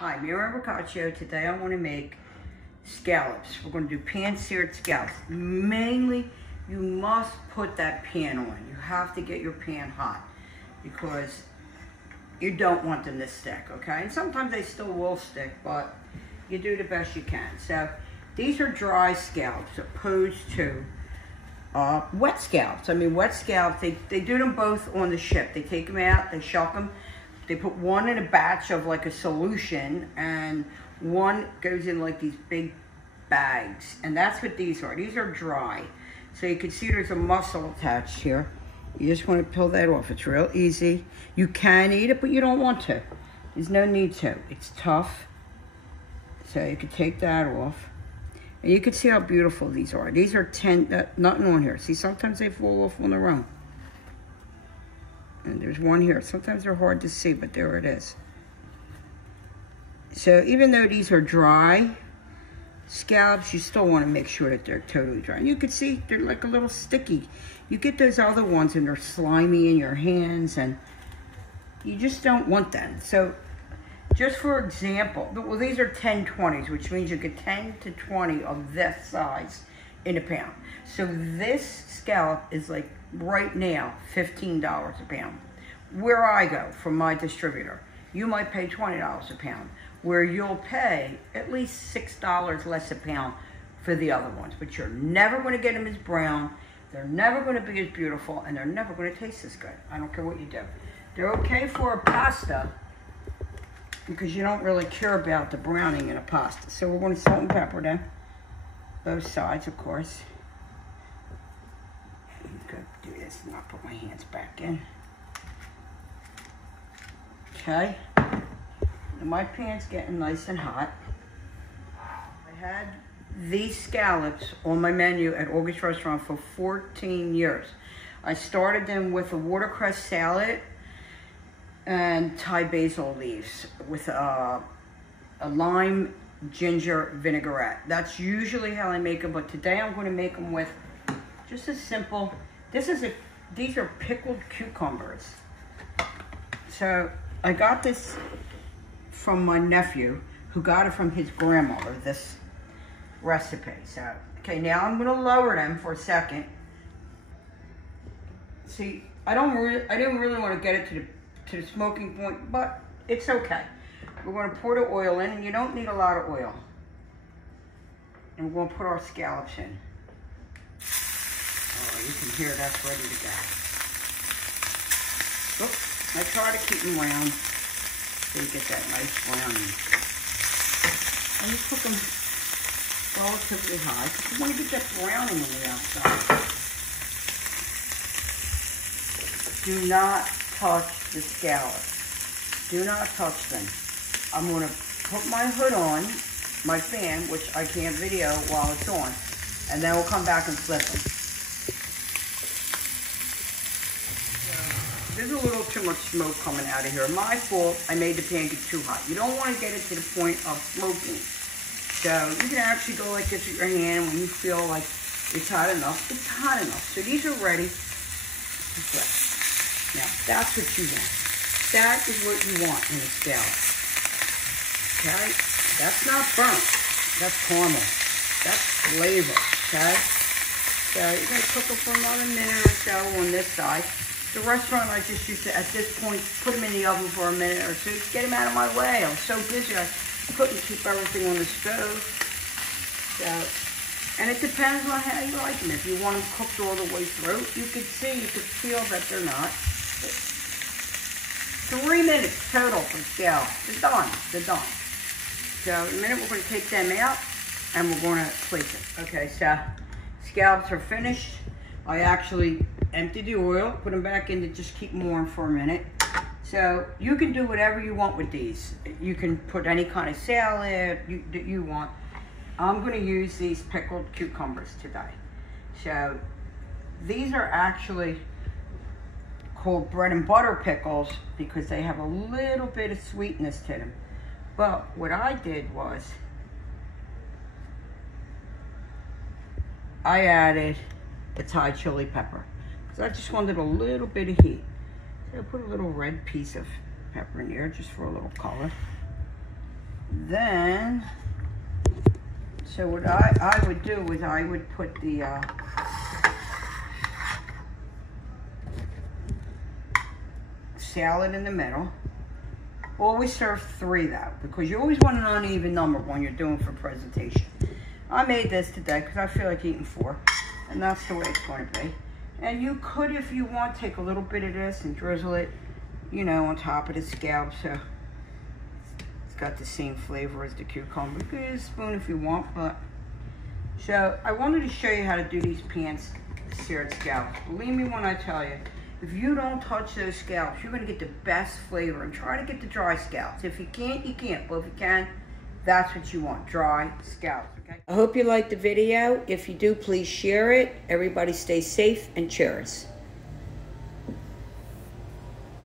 Hi, Mira Boccaccio. Today I want to make scallops. We're going to do pan-seared scallops. Mainly, you must put that pan on. You have to get your pan hot because you don't want them to stick, okay? And sometimes they still will stick, but you do the best you can. So these are dry scallops opposed to wet scallops. I mean, wet scallops, they do them both on the ship. They take them out, they shuck them. They put one in a batch of like a solution and one goes in like these big bags. And that's what these are. These are dry. So you can see there's a mussel attached here. You just want to peel that off. It's real easy. You can eat it, but you don't want to. There's no need to. It's tough. So you can take that off. And you can see how beautiful these are. These are nothing on here. See, sometimes they fall off on their own. And there's one here. Sometimes they're hard to see, but there it is. So even though these are dry scallops, you still want to make sure that they're totally dry. And you can see they're like a little sticky. You get those other ones and they're slimy in your hands and you just don't want them. So just for example, well, these are 10/20s, which means you get 10 to 20 of this size in a pound. So this scallop is like right now $15 a pound. Where I go from my distributor, you might pay $20 a pound, where you'll pay at least $6 less a pound for the other ones. But you're never going to get them as brown, they're never going to be as beautiful, and they're never going to taste as good. I don't care what you do. They're okay for a pasta because you don't really care about the browning in a pasta. So we're going to salt and pepper them, both sides, of course. I'm going to do this and I'll put my hands back in. Okay. And my pan's getting nice and hot. I had these scallops on my menu at August Restaurant for 14 years. I started them with a watercress salad and Thai basil leaves with a lime ginger vinaigrette. That's usually how I make them, but today I'm going to make them with just a simple, these are pickled cucumbers. So I got this from my nephew who got it from his grandmother, this recipe. So, okay, now I'm gonna lower them for a second. See, I didn't really want to get it to the smoking point, but it's okay. We're gonna pour the oil in, and you don't need a lot of oil. And we're gonna put our scallops in. Oh, you can hear that's ready to go. Oops, I try to keep them round so you get that nice browning. And you cook them relatively high because you want to get that browning on the outside. Do not touch the scallops. Do not touch them. I'm going to put my hood on, my fan, which I can't video while it's on, and then we'll come back and flip them. There's a little too much smoke coming out of here. My fault, I made the pan get too hot. You don't want to get it to the point of smoking. So you can actually go like this with your hand when you feel like it's hot enough. It's hot enough. So these are ready to flip. Now, that's what you want. That is what you want in a scallop. Okay? That's not burnt. That's caramel. That's flavor. Okay? So you're going to cook them for about a minute or so on this side. The restaurant, I just used to, at this point, put them in the oven for a minute or two to get them out of my way. I was so busy, I couldn't keep everything on the stove. So, and it depends on how you like them. If you want them cooked all the way through, you could feel that they're not. 3 minutes total for scallops. They're done. They're done. So in a minute, we're going to take them out and we're going to place them. Okay, so scallops are finished. I actually emptied the oil, put them back in to just keep them warm for a minute. So you can do whatever you want with these. You can put any kind of salad that you want. I'm going to use these pickled cucumbers today. So these are actually called bread and butter pickles because they have a little bit of sweetness to them. But what I did was I added the Thai chili pepper because I just wanted a little bit of heat. So I put a little red piece of pepper in here just for a little color. then, so what I would do is I would put the salad in the middle. Always serve 3 though, because you always want an uneven number when you're doing for presentation. I made this today because I feel like eating 4, and that's the way it's going to be. And you could, if you want, take a little bit of this and drizzle it, you know, on top of the scallop, so it's got the same flavor as the cucumber. You can use a spoon if you want, but so I wanted to show you how to do these pan-seared scallops. Believe me when I tell you, if you don't touch those scallops, you're going to get the best flavor. And try to get the dry scallops. If you can't, you can't. But if you can, that's what you want, dry scallops, okay? I hope you liked the video. If you do, please share it. Everybody stay safe and cheers.